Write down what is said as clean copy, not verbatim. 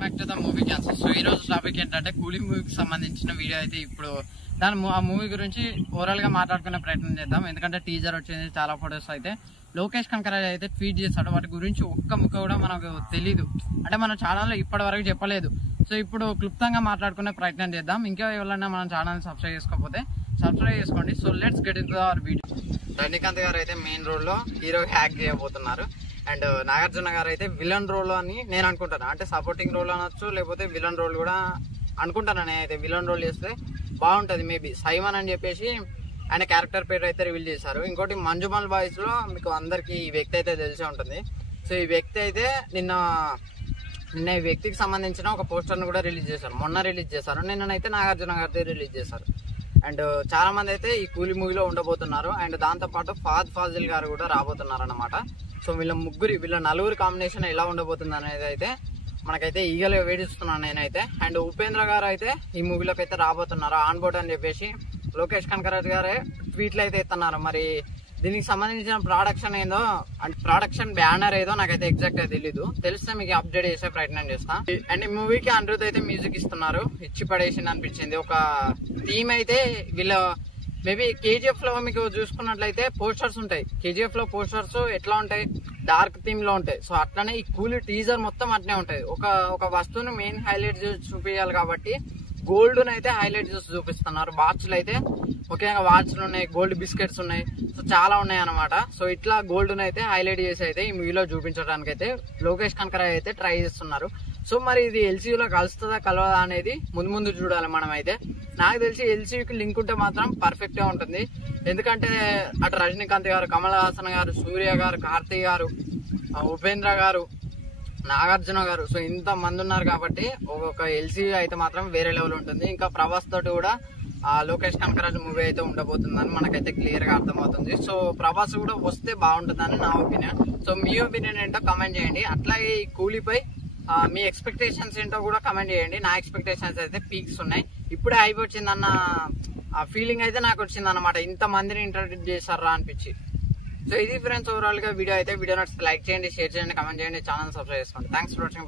Back to the movie cancer. So ఈ రోజు topic ఏంటంటే కూలీ మూవీకి సంబంధించిన వీడియో అయితే ఇప్పుడు ఆ మూవీ గురించి ఓవరాల్ గా మాట్లాడుకునే ప్రయత్నం చేద్దాం. ఎందుకంటే టీజర్ వచ్చింది, చాలా ఫొటోస్ అయితే లోకేష్ కనకరాజ్ అయితే ట్వీట్ చేస్తాడు. వాటి గురించి ఒక్క ముక్క కూడా మనకు తెలీదు, అంటే మన ఛానల్లో ఇప్పటి వరకు చెప్పలేదు. సో ఇప్పుడు క్లుప్తంగా మాట్లాడుకునే ప్రయత్నం చేద్దాం. ఇంకా ఎవరైనా మన ఛానల్ సబ్స్క్రైబ్ చేసుకోకపోతే సబ్స్క్రైబ్ చేసుకోండి. So let's get in to our video. Rajinikanth గారు అయితే మెయిన్ రోల్ లో హీరో హ్యాక్ చేయబోతున్నారు. అండ్ నాగార్జున గారు అయితే విలన్ రోల్ అని నేను అనుకుంటాను. అంటే సపోర్టింగ్ రోల్ అనొచ్చు, లేకపోతే విలన్ రోల్ కూడా అనుకుంటాను. నేనైతే విలన్ రోల్ చేస్తే బాగుంటది. మేబీ సైమన్ అని చెప్పేసి ఆయన క్యారెక్టర్ పేరు అయితే రివీల్ చేశారు. ఇంకోటి మంజుమల్ బాయ్స్ లో మీకు అందరికి ఈ వ్యక్తి అయితే తెలిసే ఉంటుంది. సో ఈ వ్యక్తి అయితే నిన్న ఈ వ్యక్తికి సంబంధించిన ఒక పోస్టర్ ను కూడా రిలీజ్ చేశారు. మొన్న రిలీజ్ చేశారు. నిన్ననైతే నాగార్జున గారితో రిలీజ్ చేశారు. అండ్ చాలా మంది అయితే ఈ కూలీ మూవీలో ఉండబోతున్నారు. అండ్ దాంతో పాటు ఫాద్ ఫాజిల్ గారు కూడా రాబోతున్నారు అన్నమాట. సో వీళ్ళ నలుగురు కాంబినేషన్ ఎలా ఉండబోతుంది అనేది అయితే మనకైతే ఈగలుగా వేడిస్తున్నాను నేనైతే. అండ్ ఉపేంద్ర గారు అయితే ఈ మూవీలోకి అయితే రాబోతున్నారు ఆన్ బోర్డ్ అని చెప్పేసి లోకేష్ కనకరాజ్ గారే ట్వీట్లు అయితే ఇస్తున్నారు. మరి దీనికి సంబంధించిన ప్రొడక్షన్ ఏదో, అంటే ప్రొడక్షన్ బ్యానర్ ఏదో నాకైతే ఎగ్జాక్ట్ గా తెలీదు. తెలిస్తే మీకు అప్డేట్ చేసే ప్రయత్నం చేస్తా. అండ్ ఈ మూవీకి అనిరుద్ అయితే మ్యూజిక్ ఇస్తున్నారు. ఇచ్చి పడేసింది అనిపించింది. ఒక థీమ్ అయితే వీళ్ళ మేబీ కేజీఎఫ్ లో మీకు చూసుకున్నట్లయితే పోస్టర్స్ ఉంటాయి. కేజీఎఫ్ లో పోస్టర్స్ ఎట్లా ఉంటాయి, డార్క్ థీమ్ లో ఉంటాయి. సో అట్లనే ఈ కూలీ టీజర్ మొత్తం అట్నే ఉంటాయి. ఒక వస్తువుని మెయిన్ హైలైట్ చూపించాలి కాబట్టి గోల్డ్ అయితే హైలైట్ చేసి చూపిస్తున్నారు. వాచ్లు అయితే ముఖ్యంగా వాచ్లు ఉన్నాయి, గోల్డ్ బిస్కెట్స్ ఉన్నాయి. సో చాలా ఉన్నాయి అనమాట. సో ఇట్లా గోల్డ్ అయితే హైలైట్ చేసి అయితే ఈ మూవీలో చూపించడానికి అయితే లోకేష్ కనకరాజ్ అయితే ట్రై చేస్తున్నారు. సో మరి ఇది ఎల్సీయూలో కలుస్తుందా కలవదా అనేది ముందు చూడాలి మనం అయితే. నాకు తెలిసి ఎల్సీయూకి లింక్ ఉంటే మాత్రం పర్ఫెక్ట్ గా ఉంటుంది. ఎందుకంటే అటు రజనీకాంత్ గారు, కమల్ హాసన్ గారు, సూర్య గారు, కార్తీక్ గారు, ఉపేంద్ర గారు, నాగార్జున గారు, సో ఇంత మంది ఉన్నారు కాబట్టి ఒక ఎల్సీయూ అయితే మాత్రం వేరే లెవెల్ ఉంటుంది. ఇంకా ప్రభాస్ తోటి కూడా లోకేష్ కనకరాజ్ మూవీ అయితే ఉండబోతుందని మనకైతే క్లియర్ గా అర్థమవుతుంది. సో ప్రభాస్ కూడా వస్తే బాగుంటుందని నా ఒపీనియన్. సో మీ ఒపీనియన్ ఏంటో కమెంట్ చేయండి. అట్లాగే ఈ కూలీపై మీ ఎక్స్పెక్టేషన్స్ ఏంటో కూడా కమెంట్ చేయండి. నా ఎక్స్పెక్టేషన్స్ అయితే పీక్స్ ఉన్నాయి. ఇప్పుడే అయిపోయిందన్న ఫీలింగ్ అయితే నాకు వచ్చింది అనమాట. ఇంత మందిని ఇంట్రడ్యూస్ చేశారా అనిపించి. సో ఇది ఫ్రెండ్స్ ఓవరాల్ గా వీడియో అయితే. వీడియో నచ్చితే లైక్ చేయండి, షేర్ చేయండి, కమెంట్ చేయండి, ఛానల్ సబ్స్క్రైబ్ చేసుకోండి. Thanks for watching.